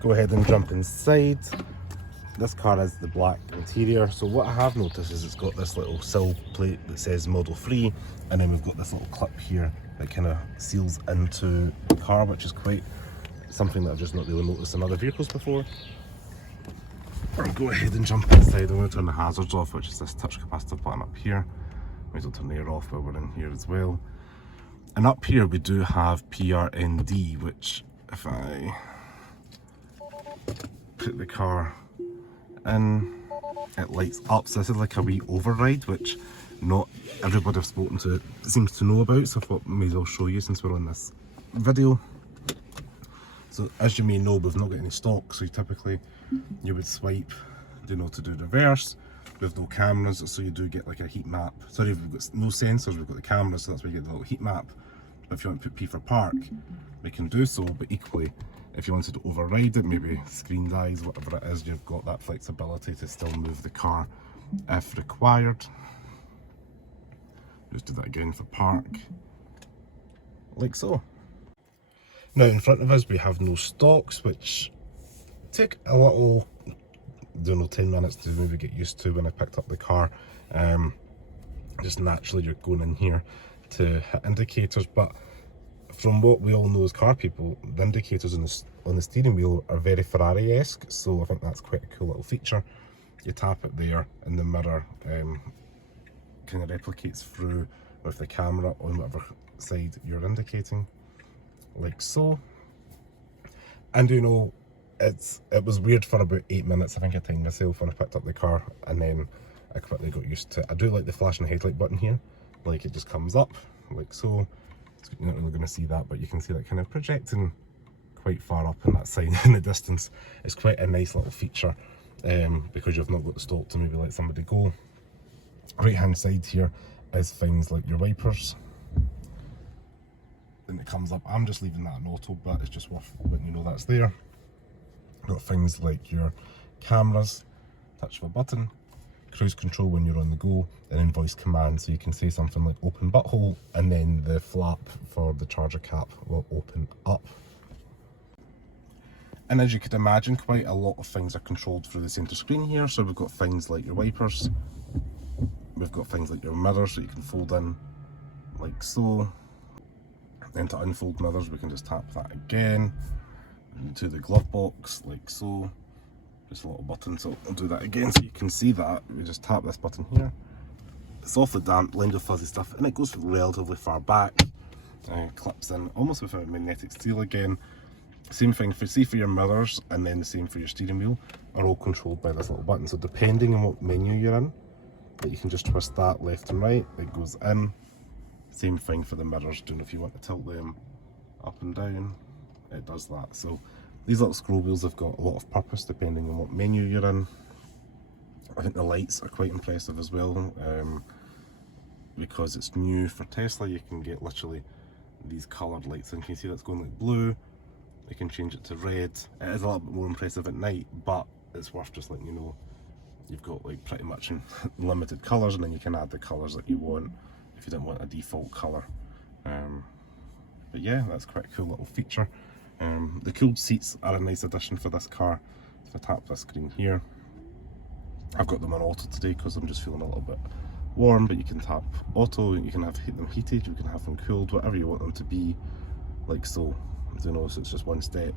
go ahead and jump inside. This car has the black interior, so what I have noticed is it's got this little sill plate that says model free, and then we've got this little clip here that kind of seals into the car, which is quite something that I've just not really noticed in other vehicles before. I'll go ahead and jump inside. I'm going to turn the hazards off, which is this touch capacitor button up here. Might as well turn the air off while we're in here as well. And up here we do have PRND, which if I put the car in, it lights up. So this is like a wee override, which not everybody I've spoken to seems to know about, so I thought maybe I'll show you since we're on this video. So as you may know, we've not got any stock, so you would swipe, to do reverse. With no cameras, so you do get like a heat map. Sorry, we've got no sensors, we've got the cameras, so that's where you get the little heat map. But if you want to put P for park, we can do so, but equally, if you wanted to override it, maybe screen guise, whatever it is, you've got that flexibility to still move the car if required. Just do that again for park, like so. Now in front of us we have no stocks, which take a little, 10 minutes to maybe get used to when I picked up the car. Just naturally you're going in here to hit indicators, but from what we all know as car people, the indicators on the steering wheel are very Ferrari-esque, so I think that's quite a cool little feature. You tap it there and the mirror kind of replicates through with the camera on whatever side you're indicating, like so. And it was weird for about 8 minutes. I think I timed myself when I picked up the car, and then I quickly got used to it. I do like the flashing headlight button here, like it just comes up like so. You're not really going to see that, but you can see that kind of projecting quite far up in that side in the distance. It's quite a nice little feature because you've not got the stock to maybe let somebody go. Right hand side here is things like your wipers. Then it comes up. I'm just leaving that in auto, but it's just worth letting you know that's there. Got things like your cameras, touch of a button, cruise control when you're on the go, and then voice command, so you can say something like open butthole, and then the flap for the charger cap will open up. And as you could imagine, quite a lot of things are controlled through the centre screen here. So we've got things like your wipers, we've got things like your mirrors that you can fold in like so. Then to unfold mirrors we can just tap that again. Into the glove box like so, just a little button, so I'll do that again so you can see that. We just tap this button here, it's awfully damp, lined with fuzzy stuff, and it goes relatively far back, clips in almost without magnetic steel again. Same thing for your mirrors, and then the same for your steering wheel, are all controlled by this little button. So depending on what menu you're in, you can just twist that left and right, it goes in. Same thing for the mirrors, if you want to tilt them up and down, it does that. So these little scroll wheels have got a lot of purpose depending on what menu you're in. I think the lights are quite impressive as well, because it's new for Tesla. You can get literally these coloured lights, and you can see that's going like blue. You can change it to red. It is a little bit more impressive at night, but it's worth just letting you know you've got like pretty much limited colours, and then you can add the colours that you want if you don't want a default colour. But yeah, that's quite a cool little feature. The cooled seats are a nice addition for this car. If I tap this screen here, I've got them on auto today because I'm just feeling a little bit warm, but you can tap auto, you can have them heated, you can have them cooled, whatever you want them to be, like so. So it's just one step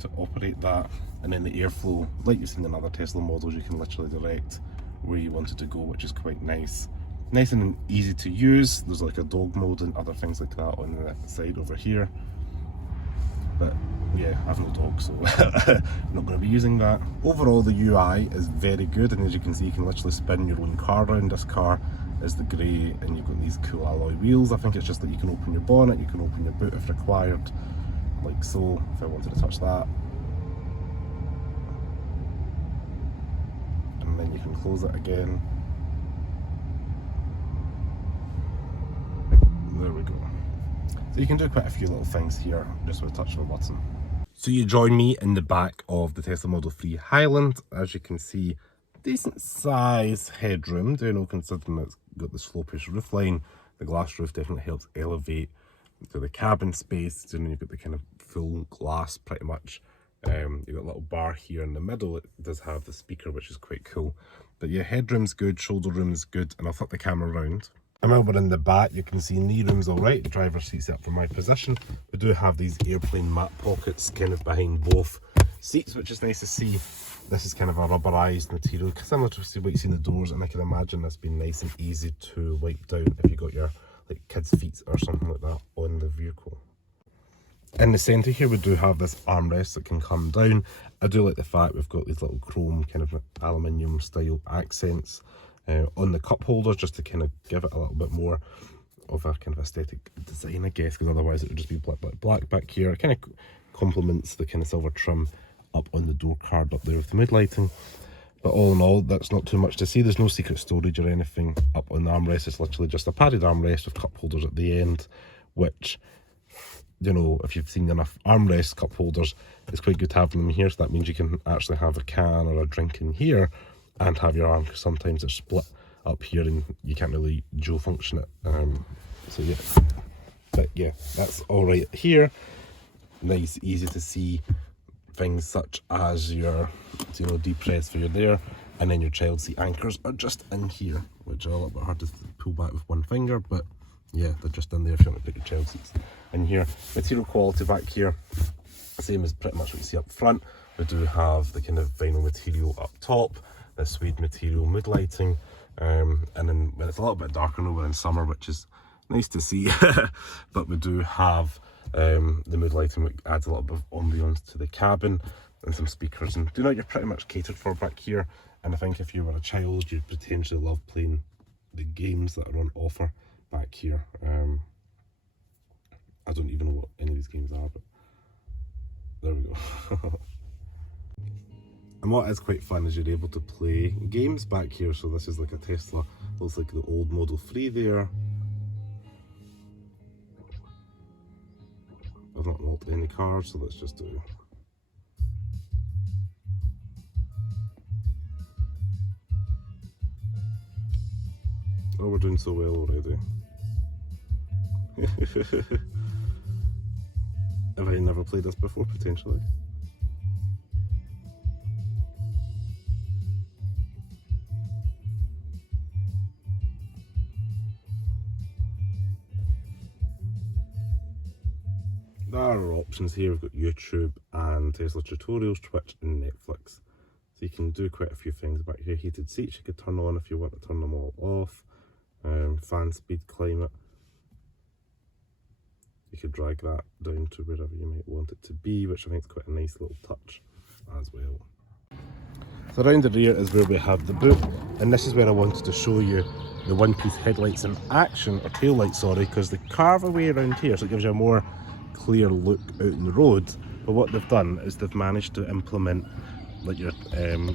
to operate that. And then the airflow, like you've seen in other Tesla models, you can literally direct where you want it to go, which is quite nice. Nice and easy to use. There's like a dog mode and other things like that on the side over here. But yeah, I have no dog, so I'm not going to be using that. Overall, the UI is very good, and as you can see, you can literally spin your own car around. This car is the grey, and you've got these cool alloy wheels. I think it's just that you can open your bonnet, you can open your boot if required, like so, if I wanted to touch that. And then you can close it again. There we go. So you can do quite a few little things here just with a touch of a button. So you join me in the back of the Tesla Model 3 Highland. As you can see, decent size headroom, considering it's got the slopish roofline. The glass roof definitely helps elevate to the cabin space. You've got the kind of full glass pretty much You've got a little bar here in the middle. It does have the speaker, which is quite cool. But yeah, headroom's good, shoulder room's good, and I'll flip the camera around. And while we're in the back, you can see knee room's all right. The driver's seat's up for my position. We do have these airplane mat pockets kind of behind both seats, which is nice to see. This is kind of a rubberized material, similar to what you see in the doors, and I can imagine this being nice and easy to wipe down if you got your like kids' feet or something like that on the vehicle. In the centre here, we do have this armrest that can come down. I do like the fact we've got these little chrome kind of aluminium style accents on the cup holders, just to kind of give it a little bit more of a kind of aesthetic design, I guess, because otherwise it would just be black back here. It kind of complements the kind of silver trim up on the door card up there with the mood lighting. But all in all, that's not too much to see. There's no secret storage or anything up on the armrest. It's literally just a padded armrest with cup holders at the end, which, you know, if you've seen enough armrest cup holders, it's quite good to have them here. So that means you can actually have a can or a drink in here and have your arm, because sometimes they're split up here and you can't really dual function it. So yeah, but yeah, that's all right here. Nice, easy to see things such as your, you know, depress for your there, and then your child seat anchors are just in here, which are a little bit hard to pull back with one finger, but yeah, they're just in there if you want to put your child seats in here. Material quality back here, same as pretty much what you see up front. We do have the kind of vinyl material up top, the suede material mood lighting, and then when it's a little bit darker now, we're in summer, which is nice to see, but we do have the mood lighting, which adds a little bit of ambience to the cabin, and some speakers, and you're pretty much catered for back here. And I think if you were a child, you'd potentially love playing the games that are on offer back here. I don't even know what any of these games are, but there we go. And what is quite fun is you're able to play games back here. So this is like a Tesla, looks like the old Model 3 there. I've not locked any cars, so let's just do. Oh, we're doing so well already. Have I never played this before, potentially? There are options here. We've got YouTube and Tesla tutorials, Twitch and Netflix. So you can do quite a few things back here. Heated seats you could turn on if you want to turn them all off. Fan speed, climate. You could drag that down to wherever you might want it to be, which I think is quite a nice little touch as well. So around the rear is where we have the boot, and this is where I wanted to show you the one-piece headlights in action, or tail lights, sorry, because they carve away around here, so it gives you a more clear look out in the road. But what they've done is they've managed to implement like your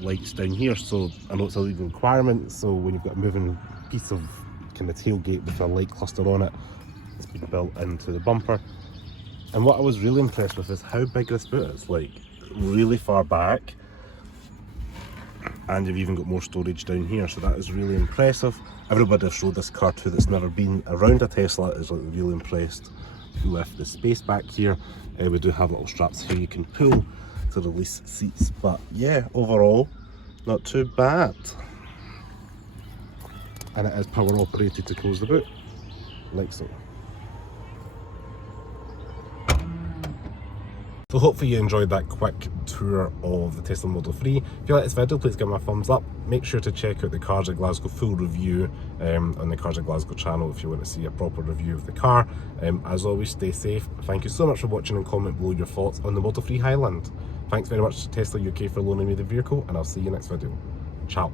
lights down here. So I know it's a legal requirement, so when you've got a moving piece of kind of tailgate with a light cluster on it, it's been built into the bumper. And what I was really impressed with is how big this boot is, like really far back, and you've even got more storage down here, so that is really impressive. Everybody I've showed this car to that's never been around a Tesla is like really impressed with the space back here. We do have little straps here you can pull to release seats, but yeah, overall not too bad. And it is power operated to close the boot, like so. So hopefully you enjoyed that quick tour of the Tesla Model 3. If you like this video, please give me a thumbs up. Make sure to check out the Cars of Glasgow full review on the Cars of Glasgow channel if you want to see a proper review of the car. As always, stay safe. Thank you so much for watching, and comment below your thoughts on the Model 3 Highland. Thanks very much to Tesla UK for loaning me the vehicle, and I'll see you next video. Ciao.